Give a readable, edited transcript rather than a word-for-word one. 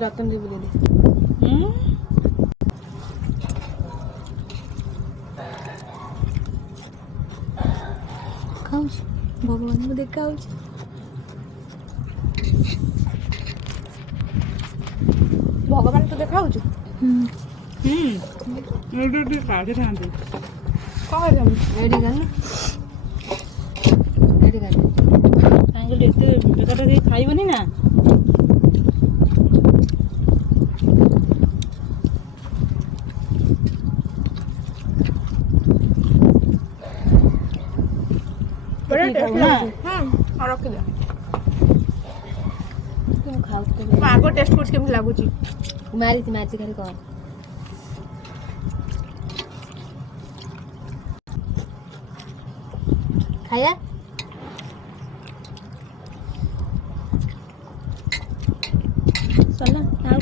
ରତନ ଦେଇ ବୁଲେଇ ଦେ। ଖାଉଛି ଭଗବାନଙ୍କୁ ଦେଖା ହଉଛି। ଭଗବାନ ତୁ ଦେଖା ହଉଛୁ। ଟିକେ କାଢ଼ିଥାନ୍ତି। କ'ଣ କରିଥାନ୍ତୁ ଏଇଠି ଗାନୁ ଏଇଠି ଗାନୁ କାହିଁକି ଏତେ ବେକାରଟା କେହି ଖାଇବନି ନା। ରଖିଦେ। ମୁଁ ଖାଉଛି ମୁଁ ଆଗ ଟେଷ୍ଟ କରୁଛି କେମିତି ଲାଗୁଛି। ମାରିଛି ଖାଲି କହ। ଖାଇବା ସରିଲା ଆଉ